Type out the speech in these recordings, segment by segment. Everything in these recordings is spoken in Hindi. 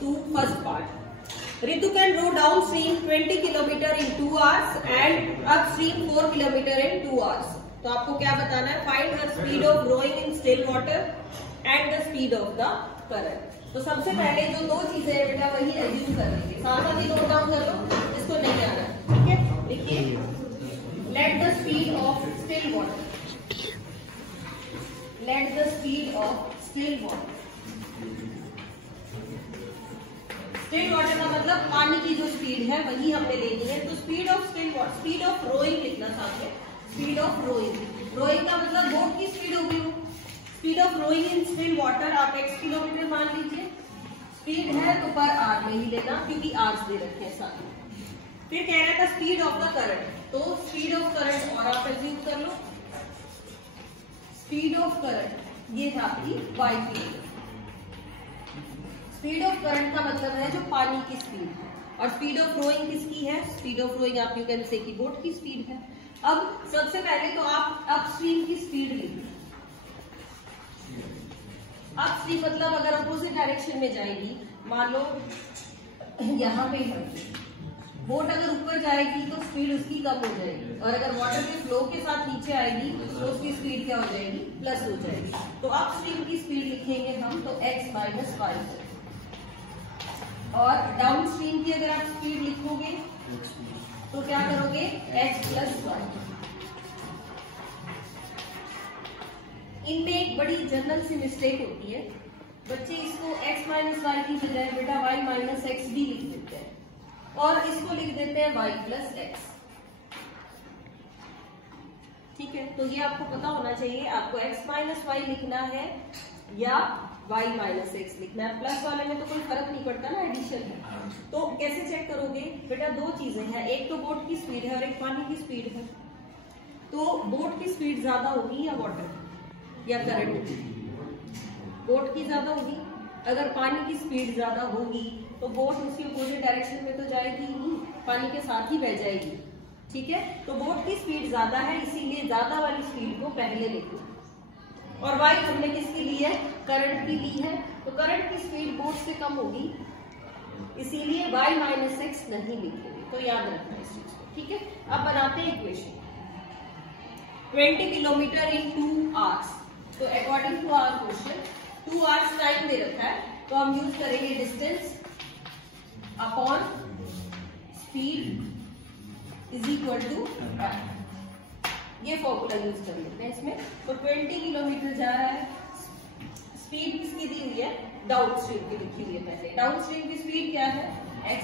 to first part. Ritu can row downstream 20 kilometer in 2 hours and upstream 4 kilometer in 2 hours. तो आपको क्या बताना है? Find her speed of rowing in still water and the speed of the current. तो सबसे पहले जो दो चीजें हैं बेटा वही एज्यूम कर लेंगे, साथ ही नोट डाउन कर लो, इसको नहीं आना है, ठीक है? लिखिए let the speed of still water, let the speed of still water. Still water का मतलब पानी की जो स्पीड है वही हमने लेनी है। तो speed of still water, speed of rowing लिखना सामने, स्पीड ऑफ रोइंग। रोइंग का मतलब बोट की स्पीड होगी वो। Speed of rowing in still water आप x किलोमीटर मान लीजिए, स्पीड है तो पर आर में ही लेना क्योंकि आर्स दे रखे हैं साथ में। फिर कह रहा था स्पीड ऑफ द करंट, तो स्पीड ऑफ करंट और आप एज्यूम कर लो, स्पीड ऑफ करंट ये था आपकी y की। स्पीड ऑफ करंट का मतलब है जो पानी की स्पीड है, और स्पीड ऑफ रोइंग किसकी है? स्पीड ऑफ रोइंग आप यू कैन से कि बोट की स्पीड है। अब सबसे पहले तो आप अपस्ट्रीम की स्पीड लीजिए। अपस्ट्रीम मतलब अगर अपोजिट डायरेक्शन में जाएगी, मान लो यहाँ पे है बोट, अगर ऊपर जाएगी तो स्पीड उसकी कम हो जाएगी, और अगर वाटर के फ्लो के साथ नीचे आएगी तो उसकी स्पीड क्या हो जाएगी? प्लस हो जाएगी। तो अपस्ट्रीम की स्पीड लिखेंगे हम तो x माइनस वाई, और डाउनस्ट्रीम की अगर आप स्पीड लिखोगे तो क्या करोगे? x plus y. इनमें एक बड़ी जनरल सी मिस्टेक होती है, बच्चे इसको x माइनस वाई की बजाय बेटा y माइनस एक्स भी लिख देते हैं, और इसको लिख देते हैं y प्लस एक्स। ठीक है, तो ये आपको पता होना चाहिए, आपको x माइनस वाई लिखना है या y माइनस एक्स लिखना है। प्लस वाले में तो कोई फर्क नहीं पड़ता ना, एडिशन है। तो कैसे चेक करोगे बेटा? दो चीजें हैं, एक तो बोट की स्पीड है और एक पानी की स्पीड है। तो बोट की स्पीड ज्यादा होगी या वाटर या करंट? बोट की ज्यादा होगी। अगर पानी की स्पीड ज्यादा होगी तो बोट उसकी अपोजिट डायरेक्शन में तो जाएगी ही नहीं, पानी के साथ ही बह जाएगी। ठीक है, तो बोट की स्पीड ज्यादा है, इसीलिए ज्यादा वाली स्पीड को पहले लिखो। और y हमने किसकी ली है? करंट की ली है, तो करंट की स्पीड बोट से कम होगी, इसीलिए y माइनस एक्स नहीं लिखेंगे। तो याद रखना इस चीज को, ठीक है? अब बनाते हैं इक्वेशन। 20 किलोमीटर इन 2 आवर्स, तो according to our question 2 hours time दे रखा है, तो हम यूज करेंगे distance upon speed is equal to time. ये फॉर्मूला यूज कर लेते हैं इसमें। तो 20 किलोमीटर जा रहा है, स्पीड किसकी दी हुई है? डाउन स्ट्रीम की लिखी हुई है पहले। डाउन स्ट्रीम की स्पीड क्या है? x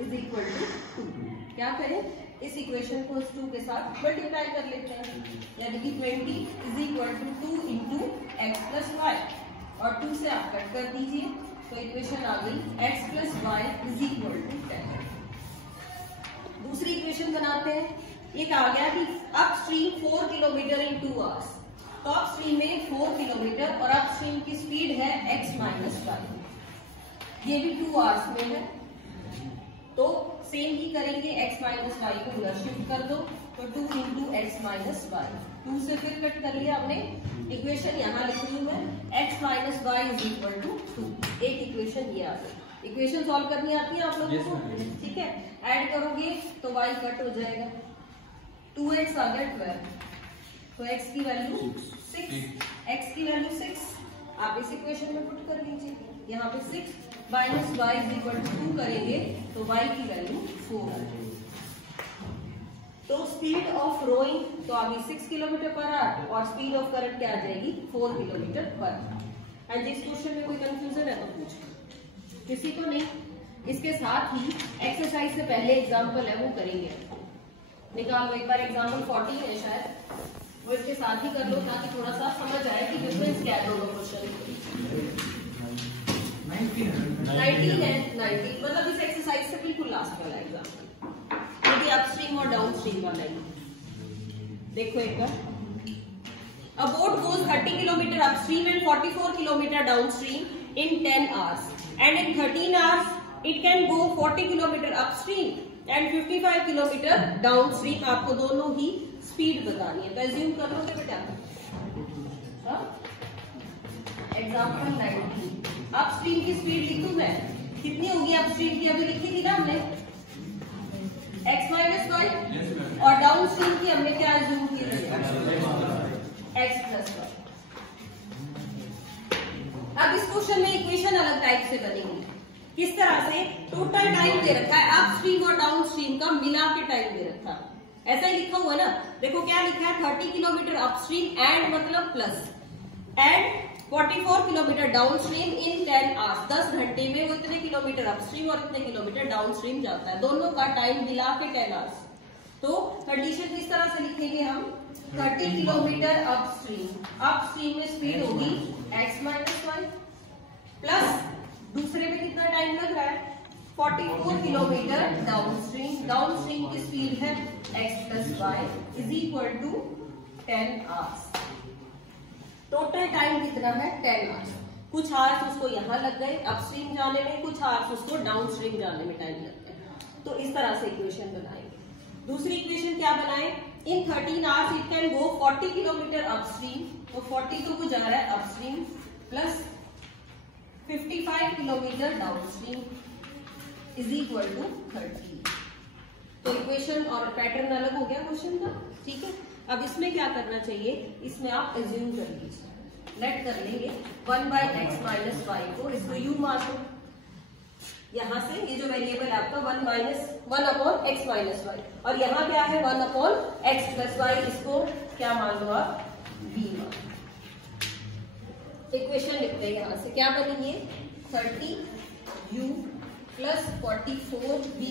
is equal to 2। क्या करें? इस इक्वेशन को इस 2 के साथ मल्टीप्लाई कर लेते हैं, यानी कि 20 is equal to 2 into x plus y, और 2 से आप कट कर दीजिए, तो इक्वेशन आ गई x plus y is equal to 10। दूसरी इक्वेशन बनाते हैं। एक आ गया कि अपस्ट्रीम 4 किलोमीटर इन 2 आवर्स, तो अपस्ट्रीम में 4 किलोमीटर और अपस्ट्रीम की स्पीड है x माइनस वाई, ये भी 2 आवर्स में है। तो सेम ही करेंगे, x माइनस वाई को उधर शिफ्ट कर दो, तो 2 इंटू एक्स माइनस वाई, 2 से फिर कट कर लिया हमने। इक्वेशन यहाँ लिख रही हूँ मैं, x minus y is equal to 2। एक इक्वेशन ये आ गई। इक्वेशन सॉल्व करनी आती है आप लोगों को? ठीक है, ऐड करोगे तो y कट हो जाएगा, 2x आ गया 12, तो x की वैल्यू 6, x की वैल्यू 6 आप इस इक्वेशन में पुट कर लीजिए। यहाँ पे 6 minus y is equal to 2 करेंगे तो y की वैल्यू 4 आ जाएगी। तो स्पीड ऑफ रोइंग तो अभी 6 किलोमीटर पर आवर, और स्पीड ऑफ करंट क्या आ जाएगी? 4 किलोमीटर पर आवर। एंड जिस क्वेश्चन में कोई कंफ्यूजन है तो पूछो, किसी को नहीं। इसके साथ ही एक्सरसाइज से पहले एग्जाम्पल है वो करेंगे, निकालो एक बार। एग्जाम्पल 40 है शायद, वो इसके साथ ही कर लो ताकि थोड़ा सा समझ आए कि डिफरेंस क्या है दोनों क्वेश्चन। 19 है, 90 मतलब इस एक्सरसाइज से बिल्कुल लास्ट वाला एग्जाम्पल, यदि अपस्ट्रीम और डाउनस्ट्रीम वाला ही। देखो एक बार, a boat goes 30 kilometer upstream and 44 kilometer downstream in 10 hours, and in 13 hours it can go 40 kilometer upstream and 55 kilometer downstream। आपको दोनों ही स्पीड बतानी है, तो एज्यूम कर लो बेटा। एग्जाम्पल 19, अपस्ट्रीम की स्पीड लिखूं मैं, कितनी होगी अपस्ट्रीम की, अभी लिखी थी ना हमने x माइनस वाई, और डाउन स्ट्रीम की हमने क्या अज्यूम की थी x प्लस वाई। अब इस क्वेश्चन में इक्वेशन अलग टाइप से बनेगी, किस तरह से, टोटल टाइम दे रखा है अप स्ट्रीम और डाउन स्ट्रीम का मिला के टाइम दे रखा है, ऐसा ही लिखा हुआ है ना, देखो क्या लिखा है 30 किलोमीटर अपस्ट्रीम एंड मतलब plus and 44 kilometre down stream in 10 hours, 10 घंटे में वो इतने किलोमीटर अपस्ट्रीम और इतने किलोमीटर डाउन स्ट्रीम जाता है, दोनों का टाइम मिला के 10 आवर्स। तो कंडीशन किस तरह से लिखेंगे हम, 30 किलोमीटर अपस्ट्रीम में स्पीड होगी x माइनस वाई, प्लस दूसरे में कितना टाइम लग रहा है 44 किलोमीटर डाउन स्ट्रीम की स्पीड है x plus y is equal to 10 hours. Total time कितना है 10 आवर्स, कुछ आवर्स उसको यहाँ लग गए अपस्ट्रीम जाने में, कुछ आवर्स उसको डाउन स्ट्रीम जाने में टाइम लग गए। तो इस तरह से इक्वेशन बनाएंगे। दूसरी इक्वेशन क्या बनाए, in 13 hours it can go 40 kilometre upstream, तो 40 तो वो जा रहा है upstream, plus 55 kilometre downstream is equal to 30। तो इक्वेशन और पैटर्न अलग हो गया क्वेश्चन का, ठीक है। अब इसमें क्या करना चाहिए, इसमें आप एज्यूम कर लीजिए, लेट कर लेंगे 1/x माइनस वाई को, इसको यू मान लो, यहां से ये जो वेरिएबल है आपका 1/x माइनस वाई, और यहाँ क्या है 1/x प्लस वाई, इसको क्या मान लो आप v मान। इक्वेशन लिखते हैं, यहां से क्या बनेंगे 30u plus 44b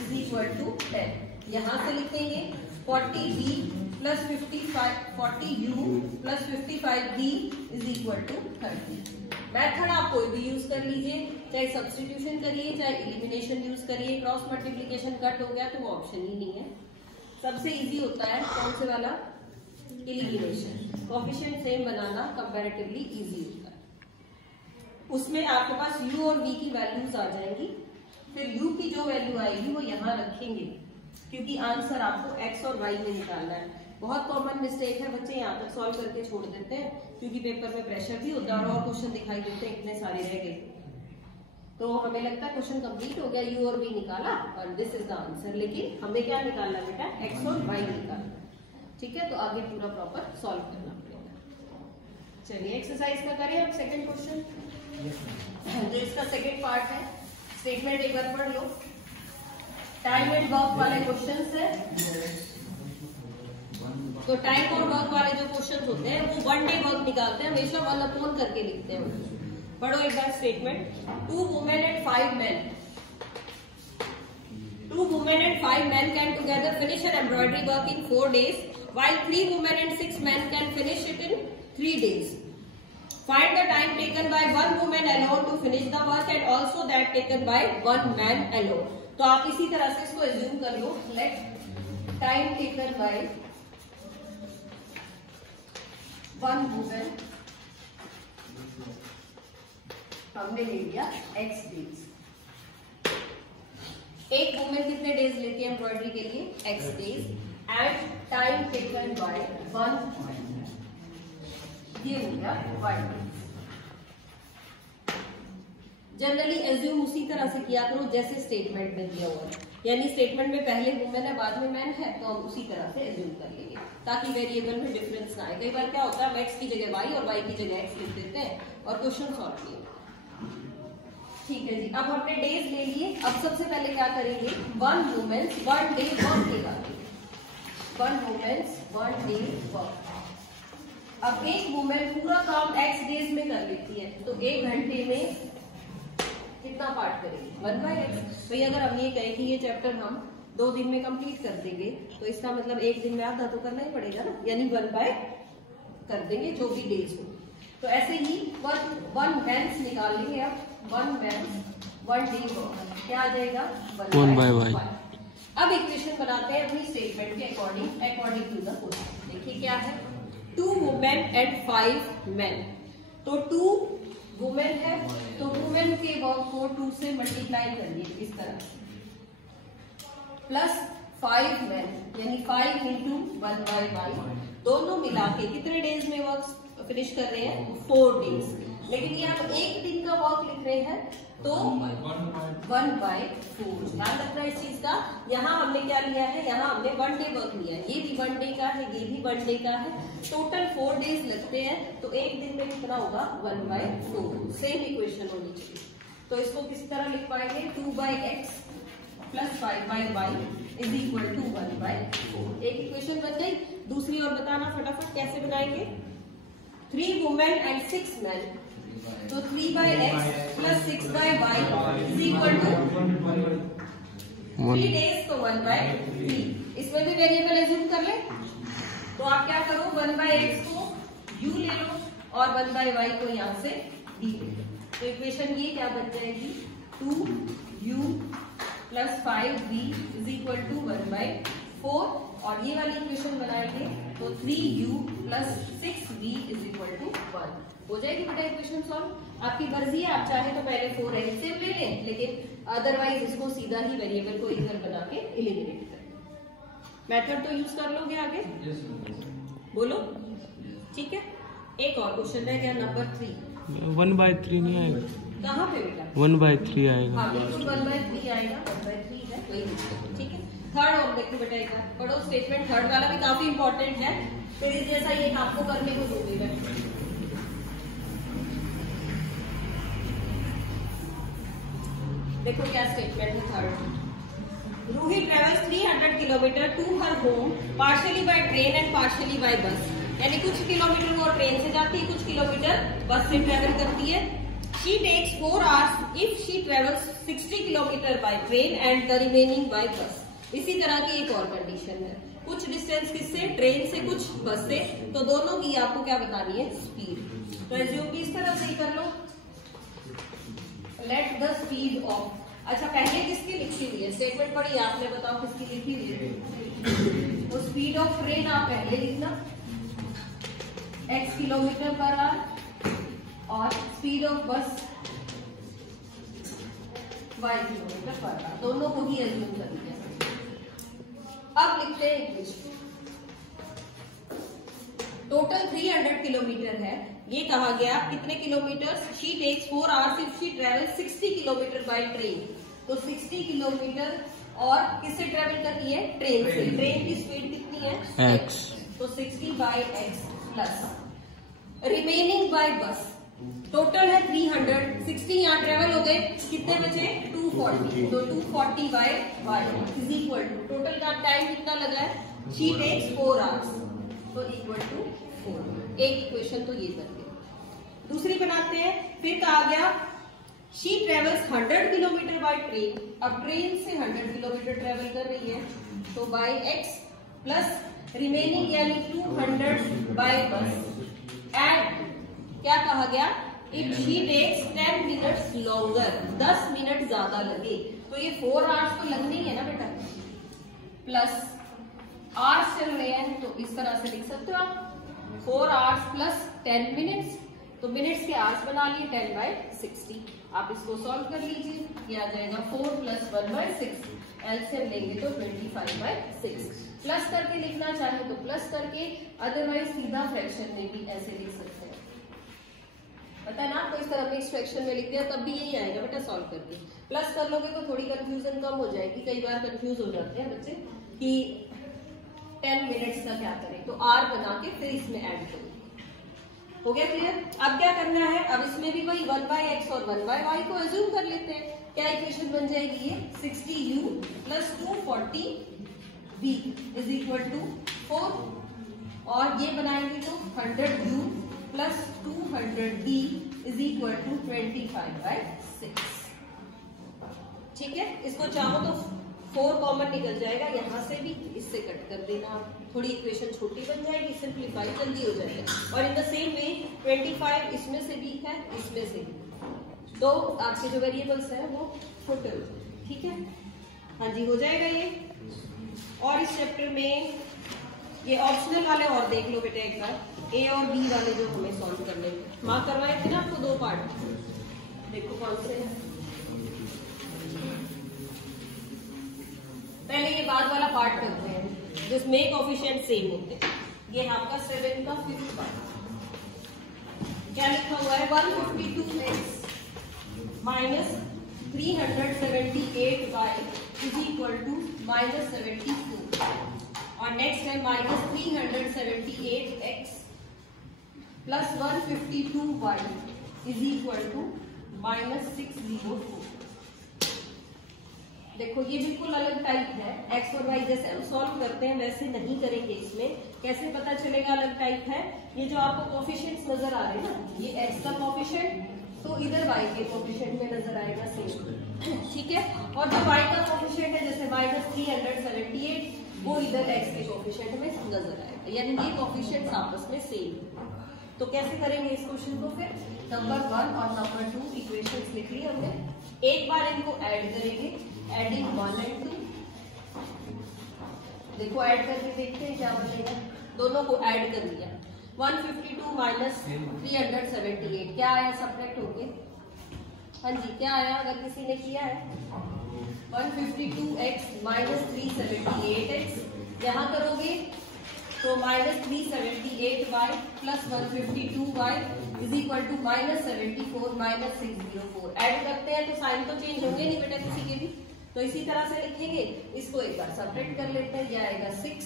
is equal to 10, यहां से लिखेंगे 40b plus 40u plus 55b is equal to 30। Method आप कोई भी यूज कर लीजिए, चाहे सब्स्टिट्यूशन करिए चाहे एलिमिनेशन यूज करिए, क्रॉस मल्टीप्लीकेशन कट हो गया तो वो ऑप्शन ही नहीं है। सबसे इजी होता है कौन से वाला, एलिमिनेशन, कोएफिशिएंट सेम बनाना कंपैरेटिवली इजी होता है। उसमें आपके पास u और v की वैल्यूज आ जाएंगी, फिर u की जो वैल्यू आएगी वो यहाँ रखेंगे, क्योंकि आंसर आपको x और y में निकालना है। बहुत कॉमन मिस्टेक है, बच्चे यहाँ तक सॉल्व करके छोड़ देते हैं, क्योंकि पेपर में प्रेशर भी होता है और क्वेश्चन दिखाई देते हैं इतने सारे रह गए, तो हमें लगता है क्वेश्चन कंप्लीट हो गया, u और v निकाला और दिस इज द आंसर, लेकिन हमें क्या निकालना बेटा, x और y निकालना, ठीक है। तो आगे पूरा प्रॉपर सॉल्व करना पड़ेगा। चलिए एक्सरसाइज का करें अब सेकंड क्वेश्चन, जो इसका सेकंड पार्ट है। स्टेटमेंट एक बार पढ़ लो, टाइम एंड वर्क वाले क्वेश्चंस है। तो टाइम और वर्क वाले जो क्वेश्चंस होते हैं वो 1 डे वर्क निकालते हैं, हमेशा 1/, करके लिखते हैं। पढ़ो एक बार statement, 2 women and 5 men, 2 women and 5 men can together finish an embroidery work in 4 days, while 3 women and 6 men can finish it in 3 days. Find the time taken by 1 woman alone to finish the work and also that taken by 1 man alone. तो आप इसी तरह से इसको एज्यूम कर लो, let time taken by 1 women, हमने ले लिया x डेज, एक वुमेन कितने डेज लेती है एम्ब्रॉयडरी के लिए, x days, and time taken by 1 ये हो गया 5 डेज। जनरली एज्यूम उसी तरह से किया करो जैसे स्टेटमेंट में दिया हुआ है, यानी स्टेटमेंट में पहले वुमेन है बाद में मैन है, तो हम उसी तरह से एज्यूम कर लेंगे ताकि वेरिएबल में डिफरेंस ना आए। कई बार क्या होता है x की जगह y और y की जगह x लिख देते हैं और क्वेश्चन सॉल्व नहीं होता। ठीक है जी, अब हमने डेज ले लिए। अब सबसे पहले क्या करेंगे, 1 वुमेन्स 1 डे वर्क निकालेंगे, 1 वुमेन्स 1 डे वर्क। अब एक वुमेन पूरा काम x डेज में कर लेती है, तो 1 घंटे में कितना पार्ट करेंगे, 1/x। भाई अगर हम ये कहें कि ये चैप्टर हम 2 दिन में कंप्लीट कर देंगे, तो इसका मतलब 1 दिन में आधा तो करना ही पड़ेगा ना, यानी 1/, कर देंगे जो भी डेज हो। तो ऐसे ही 1 मैंस निकाल लेंगे। अब 1 मैंस 1 डे वर्क क्या आ जाएगा, 1/y। अब इक्वेशन बनाते हैं अपनी स्टेटमेंट के अकॉर्डिंग टू द क्वेश्चन। देखिए क्या है, 2 वुमेन एंड 5 मैन। तो 2 वुमेन है तो वुमेन के वर्क को 2 से मल्टीप्लाई करिए इस तरह, प्लस 5 मैन यानी 5 इंटू 1/y, दोनों मिला के कितने डेज में वर्क फिनिश कर रहे हैं, 4 डेज। लेकिन ये हम एक दिन का वर्क लिख रहे हैं तो 1/4। ध्यान रखना इस चीज का। यहाँ हमने क्या लिया है, यहाँ हमने 1 डे वर्क लिया है, ये भी 1 डे का है, ये भी 1 डे का है, टोटल 4 डेज लगते हैं, तो एक दिन में कितना होगा 1/4। सेम इक्वेशन होनी चाहिए। तो इसको किस तरह लिख पाएंगे, 2/x + 5/y = 1/4। एक इक्वेशन बन गई। दूसरी और बताना फटाफट कैसे बनाएंगे। 3 women and 6 men, तो 3/x + 6/y = 3 days, तो 1/3। इसमें भी वेरिएबल एज्यूम कर ले। तो आप क्या करो, 1/x को u ले लो और 1/y को यहाँ से d ले लो। तो इक्वेशन ये क्या बन जाएगी, 2u + 5v = 1/4। और ये वाली इक्वेशन बनाएंगे तो 3u + 6v = 1 हो जाएगी बेटा इक्वेशन सॉल्व। आपकी मर्जी है, आप चाहे तो पहले 4 एलसीएम ले लें, लेकिन अदरवाइज इसको सीधा ही वेरिएबल को इधर बना के एलिमिनेट करें। मेथड तो यूज कर लोगे आगे, बोलो ठीक है। एक और क्वेश्चन रह गया नंबर 3। 1/3 नहीं आएगा, कहाँ पे बेटा 1/3 आएगा। हाँ बिल्कुल 1/3 आएगा, 1/3 है, वही ठीक है। थर्ड और देखो बेटा एक पढ़ो स्टेटमेंट, थर्ड वाला भी काफी इंपॉर्टेंट है, फिर इस जैसा ये आपको करने को दूंगी। देखो क्या स्टेटमेंट है third. Ruhi travels 300 kilometre to her home partially by train and partially by bus, यानी कुछ किलोमीटर वो ट्रेन से जाती है, कुछ किलोमीटर बस से ट्रेवल करती है। She takes 4 hours if she travels 60 kilometre by train and the remaining by bus. इसी तरह की एक और कंडीशन है, कुछ डिस्टेंस किससे, ट्रेन से, कुछ बस से, तो दोनों की आपको क्या बतानी है, स्पीड। तो एज्यूम भी इस तरह से ही कर लो, लेट द स्पीड ऑफ। अच्छा पहले किसकी लिखी हुई है स्टेटमेंट पढ़ी आपने, बताओ किसकी लिखी हुई है। तो स्पीड ऑफ ट्रेन आप पहले लिखना x km/h और स्पीड ऑफ बस y km/h, दोनों को ही एज्यूम कर लिया। अब लिखते हैं इक्वेशन। टोटल 300 किलोमीटर है, ये कहा गया कितने kilometre, she takes 4 hours if she travels 60 kilometre by train, तो 60 किलोमीटर और किससे ट्रेवल कर रही है, ट्रेन से। ट्रेन की स्पीड कितनी है, x, तो 60/x प्लस रिमेनिंग बाय बस। टोटल है 300, 60 यहाँ ट्रेवल हो गए, कितने बचे 240, तो 240/y = टोटल का टाइम कितना लगा है, शी टेक्स 4 hours, तो = 4। एक इक्वेशन तो ये बन गई। दूसरी बनाते हैं, फिर कहा गया she travels 100 kilometre by train, अब ट्रेन से 100 किलोमीटर ट्रेवल कर रही है, तो बाय x प्लस रिमेनिंग यानी 200 बाय बस एंड क्या कहा गया, if she takes 10 minutes longer, 10 minute ज्यादा लगे, तो ये 4 hours तो लगने ही है ना बेटा, प्लस आवर्स चल रहे हैं, तो इस तरह से लिख सकते हो आप 4 hours प्लस 10 मिनट्स, तो मिनट्स के आवर्स बना लिए 10/60। आप इसको सॉल्व कर लीजिए, ये आ जाएगा 4 + 1/6, एलसीएम लेंगे तो 25/6। प्लस करके लिखना चाहे तो प्लस करके, अदरवाइज सीधा फ्रैक्शन में भी ऐसे लिख सकते हैं। पता है ना आपको, इस तरह मिक्स फ्रैक्शन में लिख दिया तब भी यही आएगा बेटा सॉल्व करके। प्लस कर लोगे तो थोड़ी कंफ्यूजन कम हो जाएगी, कई बार कंफ्यूज हो जाते हैं बच्चे कि 10 मिनट्स का क्या करें, तो आर बना के फिर इसमें ऐड करो। हो गया क्लियर। अब क्या करना है, अब इसमें भी वही 1/x और 1/y को एज्यूम कर लेते हैं। क्या इक्वेशन बन जाएगी ये, 60u + 240v = 4, और ये बनाएंगे तो 100u + 200v = 25/6। ठीक है, इसको चाहो तो 4 कॉमन निकल जाएगा, यहाँ से भी इससे कट कर देना, थोड़ी इक्वेशन छोटी बन जाएगी, सिंप्लीफाई जल्दी हो जाएगा। और इन द सेम वे 25 इसमें से भी है, इसमें से भी, तो आपके जो वेरिएबल्स है वो छोटे हो जाएंगे। ठीक है, हाँ जी हो जाएगा ये। और इस चैप्टर में ये ऑप्शनल वाले और देख लो बेटे एक बार, ए और बी वाले जो हमें सॉल्व करने थे, मार्क करवाए थे ना आपको 2 पार्ट, देखो कौन से है। पहले ये बाद वाला पार्ट करते हैं जिसमें कोएफिशिएंट सेम होते हैं। ये आपका 7 का 5th पार्ट, क्या लिखा हुआ है, 152x minus 378y is equal to minus 74 और नेक्स्ट है minus 378x plus 152y is equal to minus 604। देखो ये बिल्कुल अलग टाइप है, x और y जैसे हम सॉल्व करते हैं वैसे नहीं करेंगे। इसमें कैसे पता चलेगा अलग टाइप है? ये जो आपको कोफिशिएंट्स नजर आ रहे हैं ना, ये x का कोफिशिएंट तो इधर y के कोफिशिएंट में नजर आएगा सेम, ठीक है। और जो y का कोफिशिएंट है जैसे माइनस 378 वो इधर x के कोफिशिएंट में नजर आएगा, यानी ये कोफिशिएंट्स आपस में सेम। तो कैसे करेंगे इस क्वेश्चन को? फिर नंबर 1 और नंबर 2 इक्वेशंस लिख ली हमने, एक बार इनको ऐड करेंगे, एडिंग 1 and 2। देखो ऐड करके देखते हैं क्या बनेगा। दोनों को ऐड कर लिया, 152 माइनस 378 क्या आया सब्ट्रैक्ट होके? हाँ जी क्या आया? अगर किसी ने किया है 152x माइनस 378x यहाँ करोगे तो minus 378y plus 152y is equal to minus 74 minus 604। Add करते हैं तो साइन तो चेंज होंगे नहीं बेटा किसी के भी, तो इसी तरह से लिखेंगे। इसको एक बार सब्ट्रैक्ट कर लेते हैं, यह आएगा 6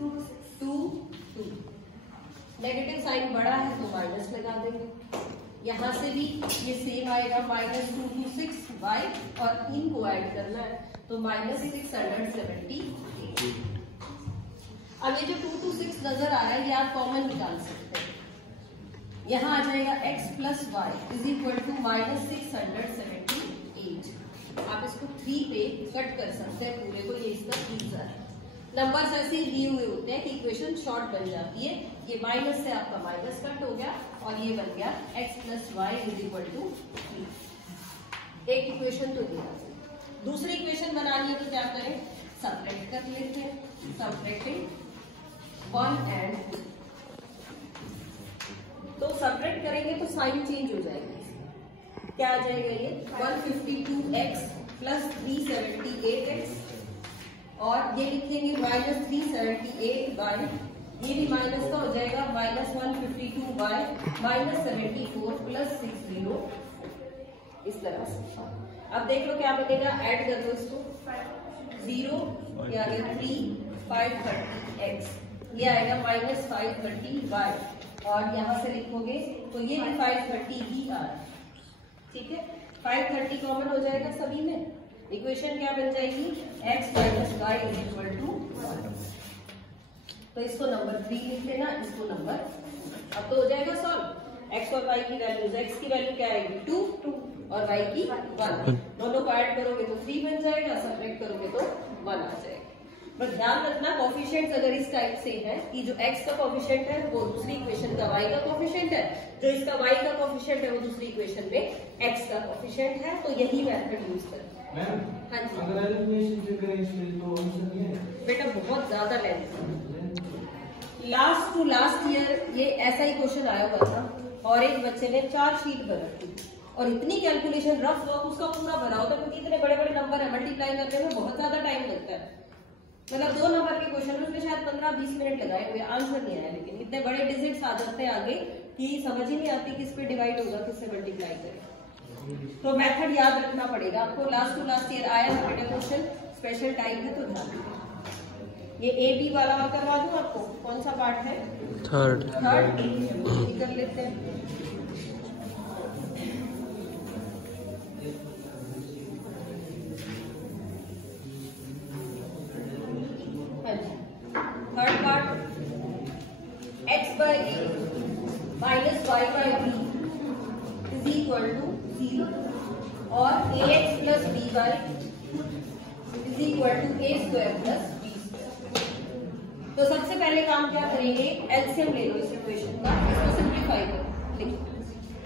2 2। नेगेटिव साइन बड़ा है तो माइनस लगा देंगे। यहाँ से भी ये सेम आएगा माइनस 226y और इनको ऐड करना है तो माइनस 678। अब ये जो 226 नजर आ रहा है ये आप कॉमन निकाल सकते हैं। यहाँ आ जाएगा x plus y is equal to minus 678। आप इसको 3 पे कट कर सकते हैं पूरे को, ये इसका आंसर है। नंबर्स ऐसे ही दिए हुए होते हैं कि इक्वेशन शॉर्ट बन जाती है। ये माइनस से आपका माइनस कट हो गया और ये बन गया x plus y is equal to 3। एक इक्वेशन तो दिया। दूसरी इक्वेशन बनानी है तो क्या करें? सब्ट्रैक्ट कर लेते हैं। सब्ट्रैक्टिंग 1 and 2, तो सब्ट्रैक्ट करेंगे तो साइन चेंज हो जाएगी। क्या आ जाएगा ये? 152x प्लस 378x और ये लिखेंगे माइनस 378 बाय, ये भी माइनस का हो जाएगा माइनस 152 बाय माइनस 74 प्लस 60 इस तरह से। अब देख लो क्या बनेगा, ऐड कर दो इसको, 0 ये आ गया 3 530x, ये आएगा माइनस 530y और यहाँ से लिखोगे तो ये भी 530 ही आ रहा है, ठीक है। 530 कॉमन हो जाएगा सभी में, इक्वेशन क्या बन जाएगी? x minus y is equal to 1। तो इसको नंबर 3 लिख लेना, इसको नंबर, अब तो हो जाएगा सॉल्व। x और y की वैल्यूज, x की वैल्यू क्या आएगी? 2 और y की 1। दोनों को ऐड करोगे तो 3 बन जाएगा, सब्ट्रैक्ट करोगे तो 1 आ जाएगा। बस ध्यान रखना कोफिशिएंट्स अगर इस टाइप से है कि जो x का कोफिशिएंट है वो दूसरी इक्वेशन का y का कोफिशिएंट है, जो इसका y का कोफिशिएंट है वो दूसरी इक्वेशन में x का कोफिशिएंट है, तो यही मेथड यूज करते हैं। मैम हाँ जी, अगर एलिमिनेशन करें इसमें तो आंसर नहीं है बेटा, बहुत ज्यादा length. Last to last year ये ऐसा ही क्वेश्चन आया हुआ था और एक बच्चे ने 4 शीट भर रखी और इतनी कैलकुलेशन रफ वर्क उसका पूरा भरा होता है, क्योंकि इतने बड़े बड़े नंबर है, मल्टीप्लाई करने में बहुत ज्यादा टाइम लगता है। मतलब 2 नंबर के क्वेश्चन में उसने शायद 15-20 मिनट लगाए हुए, आंसर नहीं आया। लेकिन इतने बड़े डिजिट्स आ जाते हैं आगे कि समझ ही नहीं आती किस पे डिवाइड होगा, किससे मल्टीप्लाई करें। तो मेथड याद रखना पड़ेगा आपको। लास्ट टू लास्ट ईयर आया है बेटा क्वेश्चन, स्पेशल टाइप है तो ध्यान रखिए। ये ए बी वाला करवा दूं आपको, कौन सा पार्ट है? थर्ड कर लेते हैं। Third part, x by a minus y by b is equal to 0 और ax plus by is equal to a square plus b square. तो सबसे पहले काम क्या करेंगे? एलसीएम ले लो इस इक्वेशन का, इसको सिंप्लीफाई करो। देखो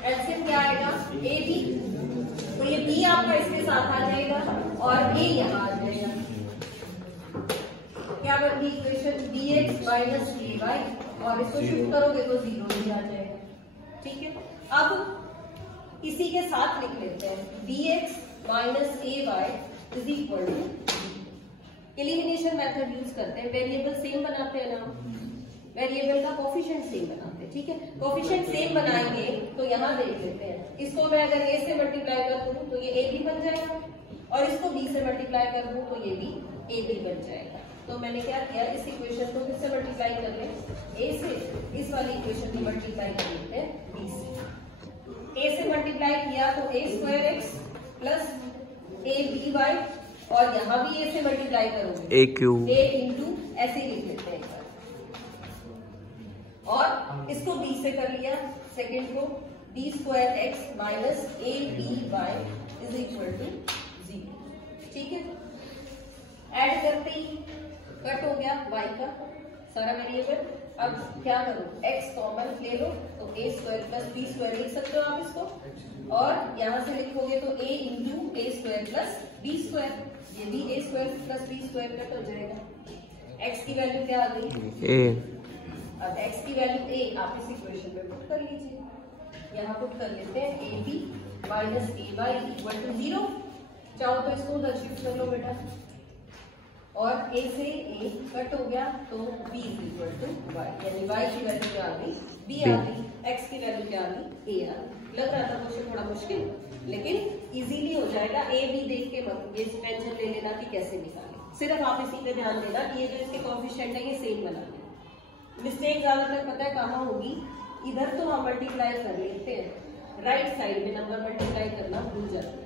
एलसीएम क्या आएगा? a b, तो ये b आपका इसके साथ आ जाएगा और a यहाँ आ जाएगा। क्या बन गई इक्वेशन? bx माइनस ay और इसको शिफ्ट करोगे तो 0 ही आ जाएगा, ठीक है। अब इसी के साथ लिख लेते हैं bx minus ay is equal to, elimination method use करते हैं, वेरिएबल सेम बनाते हैं ना, वेरिएबल का कोफिशिएंट सेम बनाते हैं, ठीक है। कोफिशिएंट सेम बनाएंगे तो यहाँ देख लेते हैं, इसको मैं अगर a से मल्टीप्लाई कर दूं तो ये ए बी बन जाएगा, और इसको बी से मल्टीप्लाई कर दूं तो ये भी ए बी बन जाएगा। तो मैंने क्या किया, इस इक्वेशन को किससे मल्टीप्लाई कर ले, ए से, इस वाली इक्वेशन को मल्टीप्लाई कर लेते हैं बी से। ए से मल्टीप्लाई किया तो a square x plus a b y, और यहाँ भी ए से मल्टीप्लाई करोगे ए क्यू, ए इंटू ऐसे ही लिख लेते हैं एक बार, और इसको बी से कर लिया सेकेंड को, b square x minus a b y is equal to 0। ठीक है, ऐड करते ही कट हो गया y का सारा वेरिएबल। अब क्या करो, x कॉमन ले लो तो a square plus b square लिख सकते हो आप इसको, और यहाँ से लिखोगे तो a into a square plus b square, ये भी a square plus b square cut हो जाएगा। x की वैल्यू क्या आ गई, a। अब x की वैल्यू a आप इस इक्वेशन में पुट कर लीजिए, यहाँ पुट कर लेते हैं a b minus a y equal to 0। चाहो तो इसको उधर शिफ्ट कर लो बेटा, और a से a कट हो गया तो b इक्वल टू y, यानी y की वैल्यू क्या आ गई, b आ गई, x की वैल्यू क्या आ गई, a आ गई। लग रहा था क्वेश्चन थोड़ा मुश्किल, लेकिन इजीली हो जाएगा। a b देख के मत ये टेंशन ले लेना कि कैसे निकालें, सिर्फ आप इसी पे ध्यान देना कि ये जो इसके कोएफिशिएंट है ये सेम बना लें। मिस्टेक ज्यादातर पता है कहाँ होगी, इधर तो हम मल्टीप्लाई कर लेते हैं, राइट साइड में नंबर मल्टीप्लाई करना भूल जाते हैं,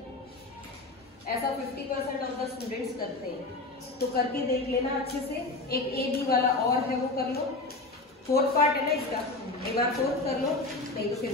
ऐसा 50% ऑफ द स्टूडेंट्स करते हैं। तो करके देख लेना अच्छे से। एक ए बी वाला और है वो कर लो, फोर्थ पार्ट है ना इसका, एक बार फोर्थ कर लो, नहीं तो फिर